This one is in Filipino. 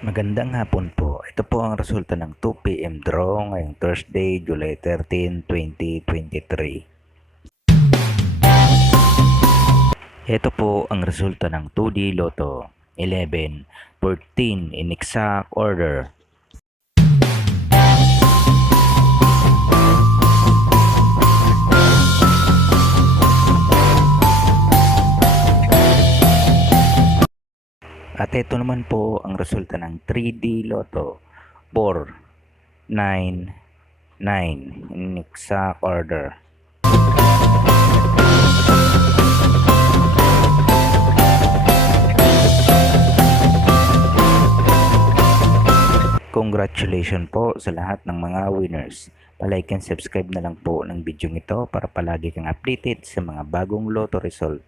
Magandang hapon po. Ito po ang resulta ng 2 PM draw ngayong Thursday, July 13, 2023. Ito po ang resulta ng 2D Lotto 11, 14 in exact order. At ito naman po ang resulta ng 3D Lotto 4, 9, 9 in exact order. Congratulations po sa lahat ng mga winners. Pa-like and subscribe na lang po ng video ito para palagi kang updated sa mga bagong lotto result.